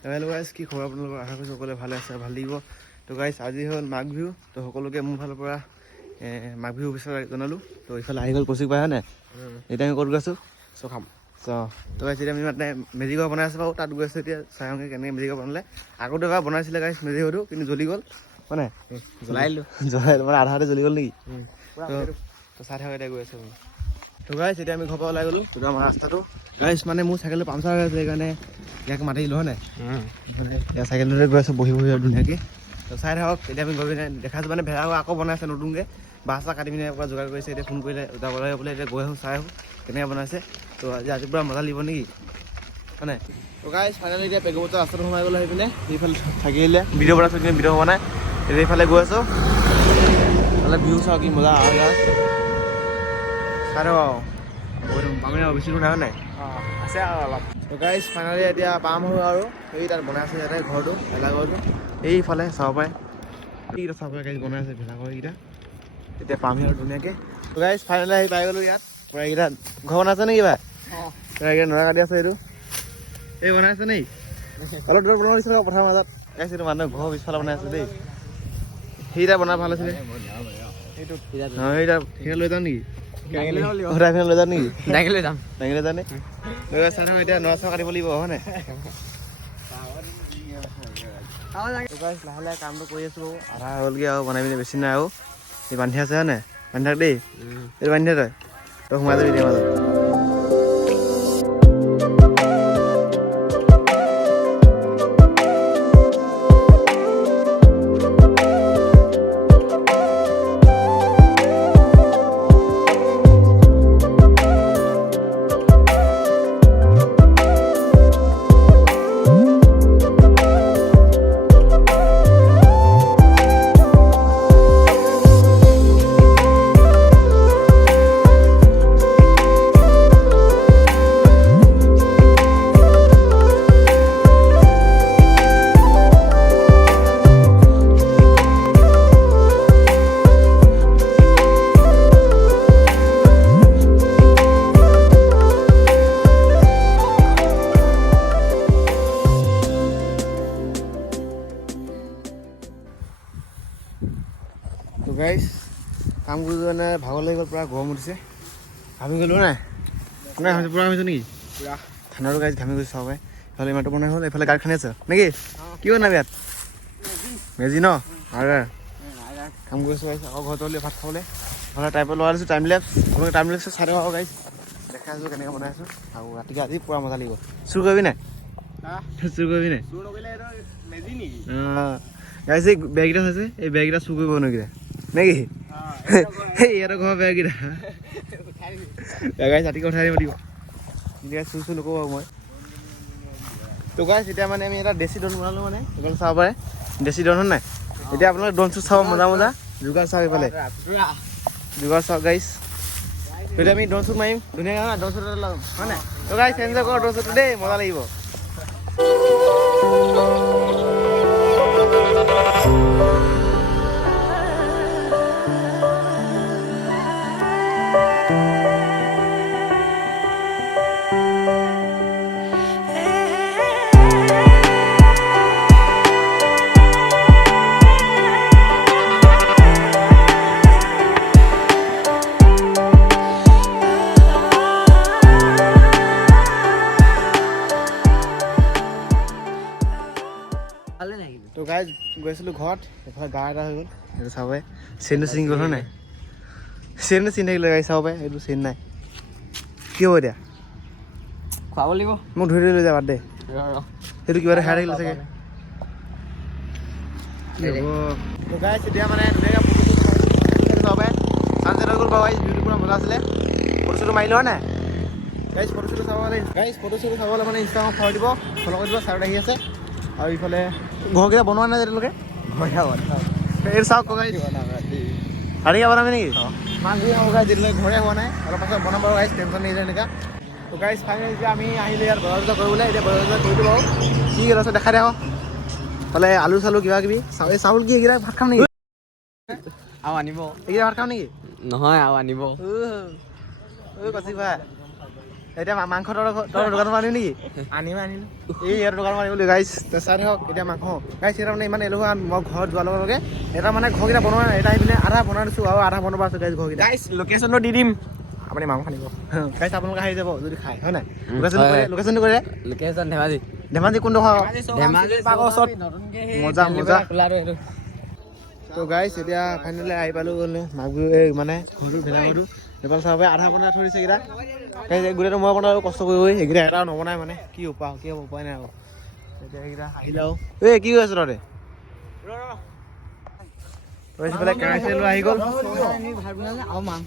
Hello' guys, কি খবৰ আপোনালোকৰ? আশা কৰিছোঁ সকলোৱে ভালে আছে, ভাল লাগিব। তো গাইজ, আজি হ'ল মাঘ বিহু। তো সকলোকে মোৰ ফালৰ পৰা মাঘ বিহু শুভেচ্ছা জনালোঁ। তো এইফালে আহি গ'ল কৌশিক ভাই, হয় নাই? এতিয়া আমি ক'ত গৈছোঁ? চখাম। তো গাইজ, এতিয়া আমি মানে মেজিঘৰ বনাই আছোঁ বাৰু, তাত গৈছোঁ এতিয়া চাই আহোঁগৈ কেনেকৈ মেজিঘৰ বনালে। আগতে এবাৰ বনাইছিলে গাইজ মেজিঘৰটো, কিন্তু জ্বলি গ'ল, হয় নাই? জ্বলাই দিলোঁ মানে আধাতে জ্বলি গ'ল নেকি? তো চাই থাকক, এতিয়া গৈ আছোঁ। তো গাইজ, এতিয়া আমি ঘৰৰ পৰা ওলাই গ'লোঁ। তো আমাৰ ৰাস্তাটো গাইজ মানে মোৰ চাইকেলটো পামচাৰ হৈ আছে, সেইকাৰণে ইয়াক মাতি দিলোঁ, হয় নাই? মানে এতিয়া চাইকেলটোতে গৈ আছোঁ বহি আৰু ধুনীয়াকৈ। তো চাই থাকক, এতিয়া আমি গৈ পিনে দেখাইছোঁ মানে ভেলাঘৰ আকৌ বনাইছে নতুনকৈ, বাঁহ চাহ কাটি পিনে পৰা যোগাৰ কৰিছে। এতিয়া ফোন কৰিলে যাব লাগে বোলে, এতিয়া গৈ আহোঁ চাই আহোঁ কেনেকৈ বনাইছে। তো আজি পৰা মজা লাগিব নেকি, হয় নাই? তো গাইজ, ফাইনেলি এতিয়া পেগুপত্ৰ ৰাস্তাটো সোমাই গ'লে আহি পিনে সেইফালে থাকিলে ভিডিঅ' বনাইছোঁ, কিন্তু ভিডিঅ' হোৱা নাই। এতিয়া এইফালে গৈ আছোঁ, নহ'লে ভিউ চাওঁ কি মজা চাই থাকক আৰু পামেই আৰু বেছি দূৰ নাই, হয় নাই? আছে আৰু অলপ। তো গাইজ, ফাইনেলি এতিয়া পাম হৈ আৰু সেই তাত বনাই আছে ইয়াতে ঘৰটো, ভেলাঘৰটো এইফালে চাব পাৰে। এইকেইটা চাব পাৰে গাইজ, বনাই আছে ভেলাঘৰকেইটা। এতিয়া পামহি আৰু ধুনীয়াকৈ। তো গাইজ, ফাইনেলি আহি পাই গ'লোঁ ইয়াত। পৰা এইকেইটা ঘৰ বনাইছে নেকি ভাই? এইকেইটা নৰা কাটি আছে, এইটো এই বনাই আছে নেকি? অলপ দূৰত বনাব দিছিলে পথাৰৰ মাজত। গাইজ, এইটো মানুহে ঘৰৰ পিছফালে বনাই আছে দেই। সেইকেইটা বনাই ভাল আছিলে। সেইটা লৈ যাওঁ নেকি? লৈ যাম নেকি? দাঙিলৈ যাম। দাঙিলৈ যাওঁ নে? এতিয়া নৰা চৰা কাটিব লাগিব, হয় নাই? লাহে লাহে কামটো কৰি আছোঁ, আধা হ'লগৈ আৰু বনাই পিনে বেছি নাই আৰু। এই বান্ধি আছে, হয় নাই? বান্ধি থাক দেই, এইটো বান্ধি থাক, তই সোমাই যাবি এতিয়া মাজত। তো গাইজ, কাম কৰি মানে ভাগৰ লাগি গ'ল, পূৰা গৰম উঠিছে, ঘামি গ'লোঁ নাই? নাই হৈছে পূৰা হৈছে নেকি? পূৰা ঠাণ্ডাটো গাইজ ঘামি গৈছে চাব পাৰে। এইফালে ইমানটো বনাই হ'ল, এইফালে গাঁত খান্দি আছে নেকি? কি বনাবি ইয়াত? মেজি ন? আৰু কাম কৰিছোঁ গাইজ, আকৌ ঘৰতে হ'লে ভাত খাবলৈ নহ'লে টাইপত লগাই দিছোঁ, টাইম লেপছ। আপোনালোকে টাইম লেপছ চাই থাকক গাইজ, দেখাই আছোঁ কেনেকৈ বনাই আছোঁ। আৰু ৰাতিকৈ আজি পূৰা মজা লাগিব। চুৰ কৰিবি নাই? চুৰ কৰিবি নাই? অঁ গাইজ, এই বেগকেইটা আছে, এই বেগকেইটা চুৰ কৰিব নোৱাৰিলে নেকি? ইয়াতে ঘৰৰ বেগকেইটা গাইজ ৰাতিকৈ উঠাই দিব দিব, এতিয়া চুৰ চুৰ নকৰোঁ আৰু মই। তো গাইজ, এতিয়া মানে আমি এটা দেশী ড্ৰোন বনালোঁ, মানে এইফালে চাব পাৰে দেশী ড্ৰোন, হয় নাই? এতিয়া আপোনালোকে ড্ৰোন শ্বুট চাব, মজা মজা যোগাৰ চাওক, এইফালে যোগাৰ চাওক গাইজ। এতিয়া আমি ড্ৰোন শ্বুট মাৰিম ধুনীয়াকৈ, হয় ড্ৰোন শ্বুট এটা ল'ম, হয় নাই? তো গাইজ, এনজয় কৰক ড্ৰোন শ্বুটটো দেই, মজা লাগিব। তো গাইজ, গৈছিলোঁ ঘৰত, এইফালে গা এটা হৈ গ'ল, সেইটো চাব পাৰে। চেইনটো চিঙি গ'ল, হয় নাই? চেইনটো চিঙি থাকিলে গাড়ী চাব পাৰে, এইটো চেইন নাই। কি হ'ব এতিয়া? খুৱাব লাগিব। মোক ধৰি লৈ যা, বাদ দে। সেইটো কিবা এটা খাই থাকিলে চাগে। তো গাইজ, এতিয়া মানে ধুনীয়াকৈ ফটো চাব পাৰে। ছানছেট হৈ গ'ল বাৰু গাইজ, ভিউটো পূৰা মজা আছিলে। ফটো চটো মাৰিলোঁ, হয় নাই? গাইজ, ফটো চটো চাব হ'লে মানে ইনষ্টাগ্ৰামত ফলো দিব, ফলো কৰি দিব, চাইডত আহি আছে। আৰু ইফালে ঘৰকেইটা বনোৱা নাই যেতিয়ালৈকে, এইটো চাওক গাইজ, ৰাতিকৈ বনাবি নেকি? মাঘ বিহু হ'ব গাইজ, যেতিয়ালৈকে ঘৰে হোৱা নাই, অলপ পাছত বনাম বাৰু গাইজ, টেনশ্যন নিদিয়ে এনেকুৱা। তো গাইজ, ফাইনেলি এতিয়া আমি আহিলোঁ ইয়াত বজাৰ চজাৰ কৰিবলৈ। এতিয়া বজাৰ চজাৰ কৰি দিওঁ বাৰু, কি আছে দেখাই দে আকৌ। ফালে আলু চালু কিবা কিবি, এই চাউল কি এইকেইটা ভাত খাম নেকি? আৰু আনিব। এইকেইটা ভাত খাম নেকি? নহয়, আৰু আনিব। কৌশিক ভাই, এতিয়া মাংস তহঁতৰ দোকানত আনিম নেকি আনিলো এই ইয়াৰ দোকানত আনিম বুলি গাইছ চাই থাকক এতিয়া মাংস গাইছ এটা মানে ইমান এলেহুৱা মই ঘৰত যোৱাৰ লগে লগে এটা মানে ঘৰকেইটা বনোৱা এটা আহি পিনে আধা বনাই দিছোঁ আৰু আধা বনাব আছে গাইছ ঘৰকেইটা গাইছ লোকেশ্যনটো দি দিম আপুনি মাংস আনিব গাইছ আপোনালোকে আহি যাব যদি খায় হয় নাই লোকেশ্যনটো কৰে লোকেশ্যন ধেমাজি কোনডোখৰ ধেমাজি পাকৰ ওচৰত মজা তো গাইছ এতিয়া ফাইনেলি আহি পালোঁ গ'লে মাঘবিহু মানে ঘৰটো ভেলাঘৰটো এইফালে চাব আধা বনাই থৈ দিছে এইকেইটা গাইছ গোটেইটো মই বনালোঁ কষ্ট কৰি সেইকেইটা এটাও নবনাই মানে কি হ'ব উপায় নাই আৰু এতিয়া সেইকেইটা আহিলে আৰু কি হৈ আছে তহঁতে এইফালে কেৰাহী লৈ আহি গ'ল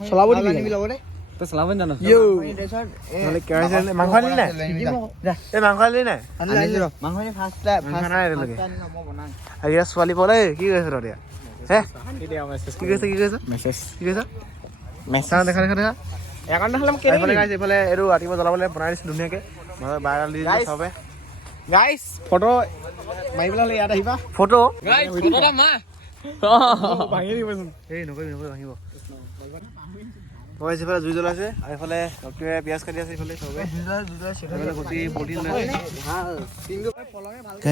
চলাব দিবি লগতে তই চলাব জানো মাংস আনিলি নাই এই মাংস আনিলি নাই এইকেইটা ছোৱালী পালে কি কৈছে তহঁতে হে কি কৈছে দেখা এইফালে এইটো ৰাতিপুৱা জ্বলাবলৈ বনাই দিছোঁ ধুনীয়াকৈ বাৰডাল দি দিলে চবে গাইছ ফটো মাৰিবলৈ হ'লে ইয়াত আহিবা ফটো ভাঙিব ভাঙিব এইফালে জুই জ্বলাইছে আৰু এইফালে ডক্টৰে পিঁয়াজ কাটি আছে এইফালে চবে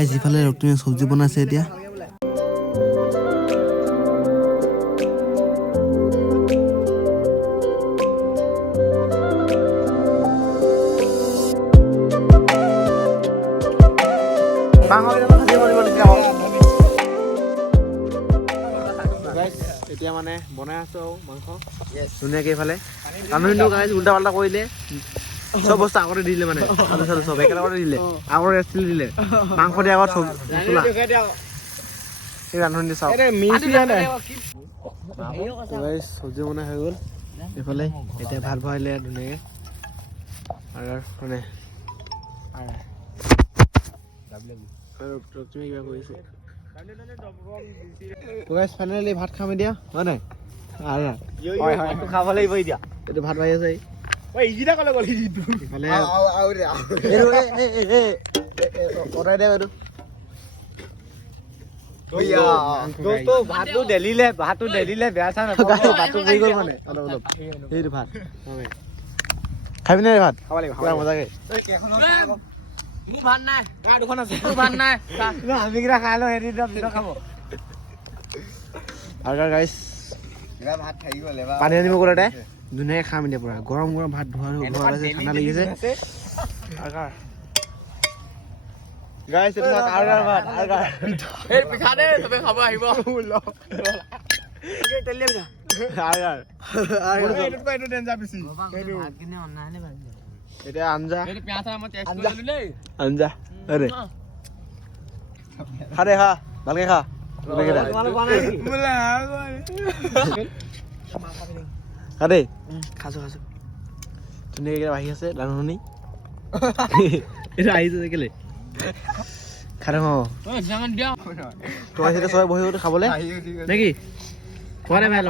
যিফালে ডক্টৰে চব্জি বনাইছে এতিয়া এতিয়া মানে বনাই আছো আৰু মাংস ধুনীয়াকে এইফালে ৰান্ধনিটো গাইছ উল্টা পাল্টা কৰিলে চব বস্তু আগতে দিলে মানে আলু চালু চব একেলগতে দিলে আগতে ৰেষ্টিল দিলে মাংস দিয়া আগত মছলা এই ৰান্ধনি চাওক চব্জি বনাই হৈ গ'ল এইফালে এতিয়া ভাত বহাইলে ধুনীয়াকে আৰু মানে কিবা কৰিছে ফাইনেলি ভাত খাম এতিয়া হয় নাই খাব লাগিব এতিয়া এইটো ভাত বাঢ়ি আছে ভাতটো ডেলিলে বেয়া চা ভাতটো বহি গ'ল মানে অলপ সেইটো ভাত খাবি নাই ভাত খাব লাগিব মজাকে আমি কেইটা খাই লওঁ হেৰি খাব আৰু গাইছ পানী আনিব গ'লে তাই ধুনীয়াকৈ খাম এতিয়া পুৰা গৰম ভাত ধোৱা ঠাণ্ডা লাগিছে গাইছ এতিয়া আঞ্জা আৰে খা দে খা ভালকে খা দেই খাইছো ধুনীয়াকৈ আহি আছে ৰান্ধনি এইটো আহিছে কেলে খাই তোমাৰ এতিয়া চবে বহি খাবলৈ নেকি খোৱা নাই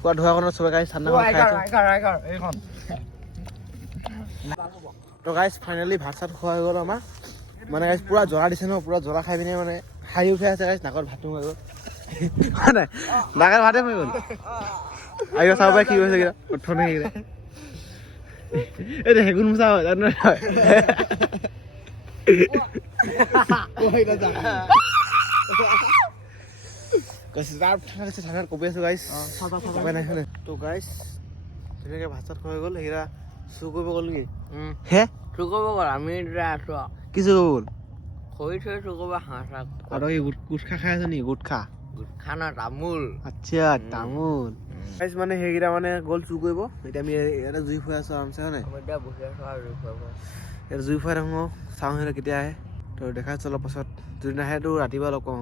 খোৱা ধোৱাখনত চবে গাইছ ঠাণ্ডা তো গাইছ ফাইনেলি ভাত চাত খোৱা হৈ গ'ল আমাৰ মানে গাইছ পুৰা জ্বলা দিছে ন পুৰা জ্বলা খাই পিনে মানে হাঁহি উঠি আছে গাইছ নাকত ভাতো হৈ গ'ল নাই নাকত ভাতে হৈ গ'ল আহিব চাব পাৰে কি হৈছে কেইটা প্ৰথমে সেইকেইটা এইটো হেগুন মোচা হয় জানো ঠাণ্ডাত কপি আছো গাইছ তো গাইছ ধুনীয়াকৈ ভাত চাত খোৱা হৈ গ'ল সেইকেইটা চুৰ কৰিব গ'ল নেকি হে চুৰ কৰিব গ'ল আমি আছো কি চুৰ কৰিব গ'ল খৰি চৰি চুৰ কৰিব হাঁহ আৰু গুটখা খাই আছ নেকি গুটখা না তামোল আচ্ছা তামোল গাইছ মানে সেইকেইটা মানে গ'ল চুৰ কৰিব এতিয়া আমি ইয়াতে জুই ফুৱাই আছো আৰামছে হয় নাই ইয়াত জুই ফুৱাই থাকোঁ চাওঁ সিহঁতে কেতিয়া আহে তো দেখাইছোঁ অলপ পাছত যদি নাহে তো ৰাতিপুৱা লগ পাওঁ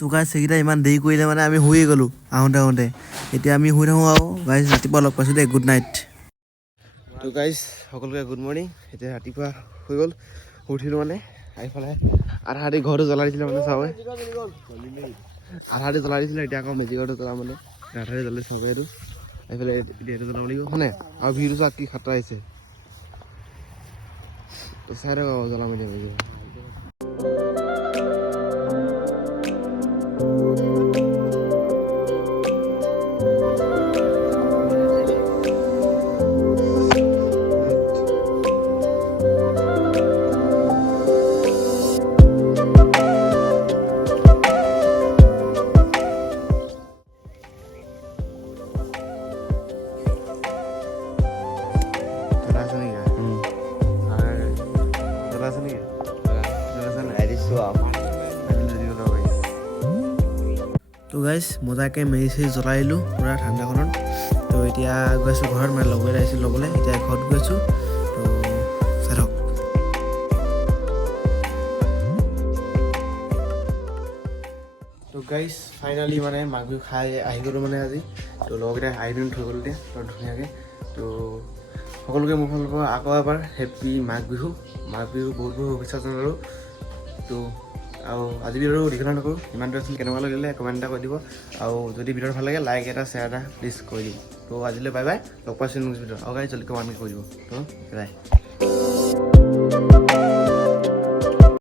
তো গাইছ সেইকেইটা ইমান দেৰি কৰিলে মানে আমি শুয়ে গ'লোঁ আহোঁতে এতিয়া আমি শুই থাকোঁ আৰু গাইছ ৰাতিপুৱা লগ পাইছোঁ দেই গুড নাইট তো গাইছ সকলোকে গুড মৰ্ণিং এতিয়া ৰাতিপুৱা হৈ গ'ল উঠিলোঁ মানে এইফালে আধা ৰাতি ঘৰটো জ্বলাই দিছিলে মানে চাবই আধা ৰাতি জ্বলাই দিছিলে এতিয়া আকৌ মেজি ঘৰটো জ্বলাম মানে আধা ৰাতি জ্বলাই চবে এইটো এইফালে এইটো জ্বলাব লাগিব হয় নাই আৰু ভিৰটো চাওক কি খাতৰা আহিছে চাই থাকক জ্বলাম এতিয়া মেজি গাইছ মজাকে মেজি চেজি জ্বলাই দিলোঁ পূৰা ঠাণ্ডাখনত। তো এতিয়া গৈ আছোঁ ঘৰত, মানে লগৰ এটা আহিছিল ল'বলৈ, এতিয়া ঘৰত গৈ আছোঁ। তো চাই থাকক। তো গাইছ ফাইনেলি মানে মাঘ বিহু খাই আহি গ'লোঁ মানে আজি। তো লগৰকেইটাই আহি পিনি থৈ গ'ল এতিয়া ধুনীয়াকৈ। তো সকলোকে মোৰ ফালৰ পৰা আকৌ এবাৰ হেপ্পী মাঘ বিহু। মাঘ বিহু বহুত বহুত শুভেচ্ছা জনালোঁ। তো আৰু আজি ভিডিঅ'টো দীঘলীয়া নকৰোঁ, ইমানটো আছিল। কেনেকুৱা লাগিলে কমেণ্ট এটা কৰি দিব, আৰু যদি ভিডিঅ'টো ভাল লাগে লাইক এটা শ্বেয়াৰ এটা প্লিজ কৰি দিব। তো আজিলৈ বাই বাই, লগ পাইছোঁ নেক্সট ভিডিঅ'ত। আৰু গাইছ জলদি কমেণ্ট কৰি দিব। তো বাই।